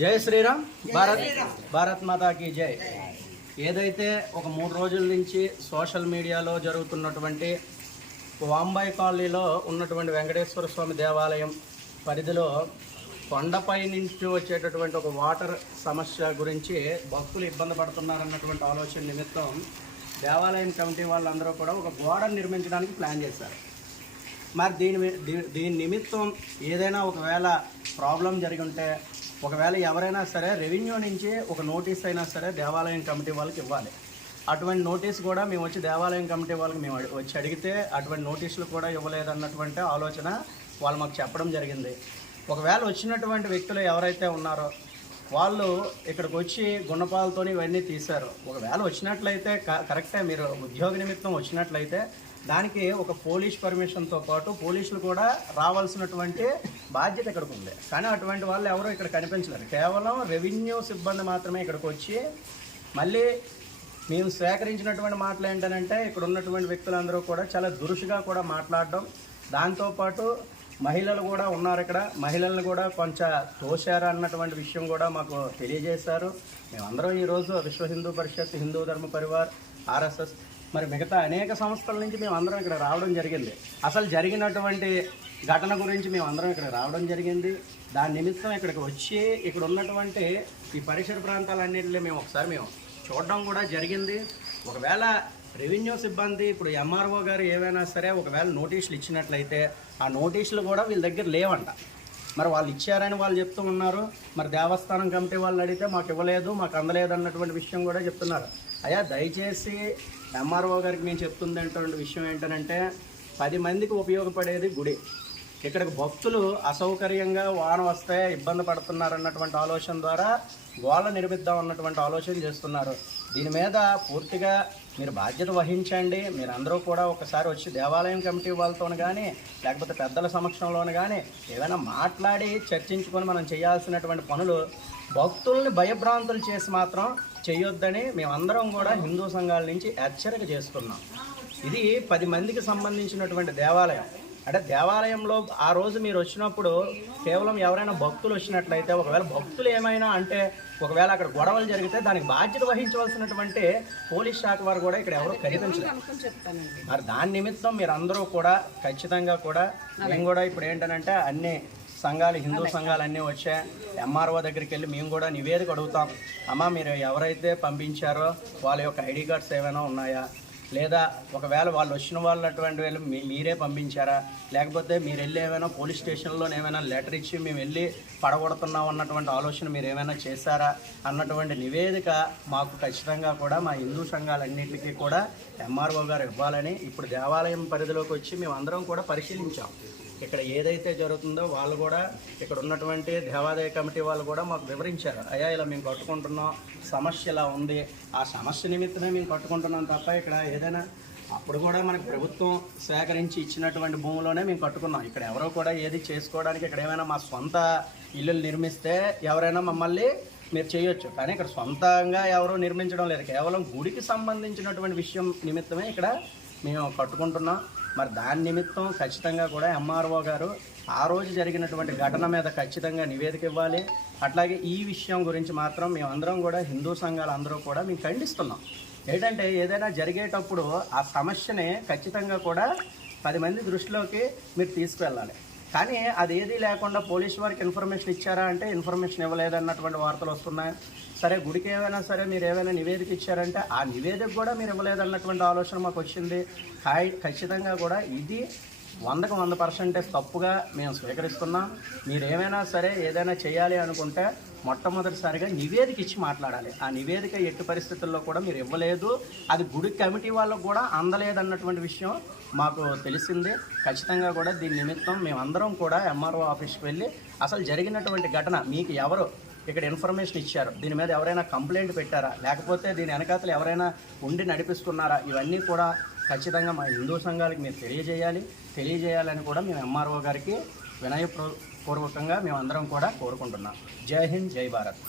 జై శ్రీరామ్. భారత్ మాతాకి జై. ఏదైతే ఒక 3 రోజుల నుంచి సోషల్ మీడియాలో జరుగుతున్నటువంటి వాంబాయి కాలనీలో ఉన్నటువంటి వెంకటేశ్వర స్వామి దేవాలయం పరిధిలో కొండపై నుంచి వచ్చేటటువంటి ఒక వాటర్ సమస్య గురించి భక్తులు ఇబ్బంది పడుతున్నారన్నటువంటి ఆలోచన నిమిత్తం దేవాలయం కమిటీ వాళ్ళందరూ కూడా ఒక గోడను నిర్మించడానికి ప్లాన్ చేశారు. మరి దీని నిమిత్తం ఏదైనా ఒకవేళ ప్రాబ్లం జరిగి ఉంటే, ఒకవేళ ఎవరైనా సరే రెవెన్యూ నుంచి ఒక నోటీస్ అయినా సరే దేవాలయం కమిటీ వాళ్ళకి ఇవ్వాలి. అటువంటి నోటీస్ కూడా మేము వచ్చి దేవాలయం కమిటీ వాళ్ళకి మేము వచ్చి అడిగితే అటువంటి నోటీసులు కూడా ఇవ్వలేదన్నటువంటి ఆలోచన వాళ్ళు మాకు చెప్పడం జరిగింది. ఒకవేళ వచ్చినటువంటి వ్యక్తులు ఎవరైతే ఉన్నారో వాళ్ళు ఇక్కడికి వచ్చి గుణపాలతో ఇవన్నీ తీశారు. ఒకవేళ వచ్చినట్లయితే కరెక్టే, మీరు ఉద్యోగ నిమిత్తం వచ్చినట్లయితే దానికి ఒక పోలీస్ పర్మిషన్తో పాటు పోలీసులు కూడా రావాల్సినటువంటి బాధ్యత ఇక్కడికి ఉంది. కానీ అటువంటి వాళ్ళు ఎవరో ఇక్కడ కనిపించలేరు. కేవలం రెవెన్యూ సిబ్బంది మాత్రమే ఇక్కడికి వచ్చి మళ్ళీ మేము సేకరించినటువంటి మాటలు ఏంటంటే ఇక్కడ ఉన్నటువంటి వ్యక్తులందరూ కూడా చాలా దురుసుగా కూడా మాట్లాడడం, దాంతోపాటు మహిళలు కూడా ఉన్నారు. ఇక్కడ మహిళలను కూడా కొంచెం తోశారు అన్నటువంటి విషయం కూడా మాకు తెలియజేశారు. మేమందరం ఈరోజు విశ్వ హిందూ పరిషత్, హిందూ ధర్మ పరివార్, ఆర్ఎస్ఎస్, మరి మిగతా అనేక సంస్థల నుంచి మేమందరం ఇక్కడ రావడం జరిగింది. అసలు జరిగినటువంటి ఘటన గురించి మేమందరం ఇక్కడ రావడం జరిగింది. దాని నిమిత్తం ఇక్కడికి వచ్చి ఇక్కడ ఉన్నటువంటి ఈ పరిసర ప్రాంతాలన్నింటినీ మేము ఒకసారి చూడడం కూడా జరిగింది. ఒకవేళ రెవెన్యూ సిబ్బంది ఇప్పుడు ఎంఆర్ఓ గారు ఏవైనా సరే ఒకవేళ నోటీసులు ఇచ్చినట్లయితే ఆ నోటీసులు కూడా వీళ్ళ దగ్గర లేవంట. మరి వాళ్ళు ఇచ్చారని వాళ్ళు చెప్తూ ఉన్నారు. మరి దేవస్థానం కమిటీ వాళ్ళు అడిగితే మాకు ఇవ్వలేదు, మాకు అందలేదు అన్నటువంటి విషయం కూడా చెప్తున్నారు. అయ్యా, దయచేసి ఎంఆర్ఓ గారికి మేము చెప్తున్నటువంటి విషయం ఏంటంటే 10 మందికి ఉపయోగపడేది గుడి. ఇక్కడికి భక్తులు అసౌకర్యంగా వాన వస్తే ఇబ్బంది పడుతున్నారన్నటువంటి ఆలోచన ద్వారా గోళ నిర్మిద్దాం అన్నటువంటి ఆలోచన చేస్తున్నారు. దీని మీద పూర్తిగా మీరు బాధ్యత వహించండి. మీరందరూ కూడా ఒకసారి వచ్చి దేవాలయం కమిటీ వాళ్ళతో కానీ లేకపోతే పెద్దల సమక్షంలోనే కానీ ఏమైనా మాట్లాడి చర్చించుకొని మనం చేయాల్సినటువంటి పనులు భక్తుల్ని భయభ్రాంతులు చేసి మాత్రం చేయొద్దని మేమందరం కూడా హిందూ సంఘాల నుంచి హెచ్చరిక చేస్తున్నాం. ఇది 10 మందికి సంబంధించినటువంటి దేవాలయం. అంటే దేవాలయంలో ఆ రోజు మీరు వచ్చినప్పుడు కేవలం ఎవరైనా భక్తులు వచ్చినట్లయితే ఒకవేళ భక్తులు ఏమైనా అంటే ఒకవేళ అక్కడ గొడవలు జరిగితే దానికి బాధ్యత వహించవలసినటువంటి పోలీస్ శాఖ వారు కూడా ఇక్కడ ఎవరు కనిపించలేదు. మరి దాని నిమిత్తం మీరందరూ కూడా ఖచ్చితంగా కూడా మేము కూడా ఇప్పుడు ఏంటంటే అన్ని సంఘాలు, హిందూ సంఘాలు అన్నీ వచ్చాయి. ఎంఆర్ఓ దగ్గరికి వెళ్ళి మేము కూడా నివేదిక అడుగుతాం. అమ్మ, మీరు ఎవరైతే పంపించారో వాళ్ళ యొక్క ఐడి కార్డ్స్ ఏమైనా ఉన్నాయా, లేదా ఒకవేళ వాళ్ళు వచ్చిన వాళ్ళు అటువంటి వాళ్ళు మీరే పంపించారా, లేకపోతే మీరు వెళ్ళి ఏమైనా పోలీస్ స్టేషన్లో ఏమైనా లెటర్ ఇచ్చి మేము వెళ్ళి పడగొడుతున్నాం అన్నటువంటి ఆలోచన మీరు ఏమైనా చేశారా అన్నటువంటి నివేదిక మాకు ఖచ్చితంగా కూడా మా హిందూ సంఘాలన్నింటికీ కూడా ఎంఆర్ఓ గారు ఇవ్వాలని ఇప్పుడు దేవాలయం పరిధిలోకి వచ్చి మేమందరం కూడా పరిశీలించాం. ఇక్కడ ఏదైతే జరుగుతుందో వాళ్ళు కూడా ఇక్కడ ఉన్నటువంటి దేవాదాయ కమిటీ వాళ్ళు కూడా మాకు వివరించారు. అయ్యా, ఇలా మేము కట్టుకుంటున్నాం, సమస్య ఇలా ఉంది, ఆ సమస్య నిమిత్తమే మేము కట్టుకుంటున్నాం తప్ప ఇక్కడ ఏదైనా అప్పుడు కూడా మనకు ప్రభుత్వం సేకరించి ఇచ్చినటువంటి భూమిలోనే మేము కట్టుకున్నాం. ఇక్కడ ఎవరో కూడా ఏది చేసుకోవడానికి ఇక్కడ ఏమైనా మా సొంత ఇల్లులు నిర్మిస్తే ఎవరైనా మమ్మల్ని మీరు చేయొచ్చు, కానీ ఇక్కడ సొంతంగా ఎవరూ నిర్మించడం లేదు. కేవలం గుడికి సంబంధించినటువంటి విషయం నిమిత్తమే ఇక్కడ మేము కట్టుకుంటున్నాం. మరి దాని నిమిత్తం ఖచ్చితంగా కూడా ఎంఆర్ఓ గారు ఆ రోజు జరిగినటువంటి ఘటన మీద ఖచ్చితంగా నివేదిక ఇవ్వాలి. అట్లాగే ఈ విషయం గురించి మాత్రం మేమందరం కూడా హిందూ సంఘాలు అందరూ కూడా మేము ఖండిస్తున్నాం. ఏంటంటే ఏదైనా జరిగేటప్పుడు ఆ సమస్యని ఖచ్చితంగా కూడా 10 మంది దృష్టిలోకి మీరు తీసుకువెళ్ళాలి. కానీ అది ఏదీ లేకుండా పోలీసు వారికి ఇన్ఫర్మేషన్ ఇచ్చారా అంటే ఇన్ఫర్మేషన్ ఇవ్వలేదన్నటువంటి వార్తలు వస్తున్నాయి. సరే, గుడికి ఏమైనా సరే మీరు ఏమైనా నివేదిక ఇచ్చారంటే ఆ నివేదిక కూడా మీరు ఇవ్వలేదన్నటువంటి ఆలోచన మాకు వచ్చింది. ఖచ్చితంగా కూడా ఇది 100కి 100% తప్పుగా మేము స్వీకరిస్తున్నాం. మీరు ఏమైనా సరే ఏదైనా చేయాలి అనుకుంటే మొట్టమొదటిసారిగా నివేదిక ఇచ్చి మాట్లాడాలి. ఆ నివేదిక ఎట్టి పరిస్థితుల్లో కూడా మీరు ఇవ్వలేదు, అది గుడి కమిటీ వాళ్ళకు కూడా అందలేదన్నటువంటి విషయం మాకు తెలిసింది. ఖచ్చితంగా కూడా దీని నిమిత్తం మేమందరం కూడా ఎంఆర్ఓ ఆఫీస్కి వెళ్ళి అసలు జరిగినటువంటి ఘటన మీకు ఎవరు ఇక్కడ ఇన్ఫర్మేషన్ ఇచ్చారు, దీని మీద ఎవరైనా కంప్లైంట్ పెట్టారా, లేకపోతే దీని వెనకాతలు ఎవరైనా ఉండి నడిపిస్తున్నారా, ఇవన్నీ కూడా ఖచ్చితంగా మా హిందూ సంఘాలకు మీరు తెలియజేయాలని కూడా మేము ఎంఆర్ఓ గారికి వినయపూర్వకంగా మేమందరం కూడా కోరుకుంటున్నాం. జై హింద్, జై భారత్.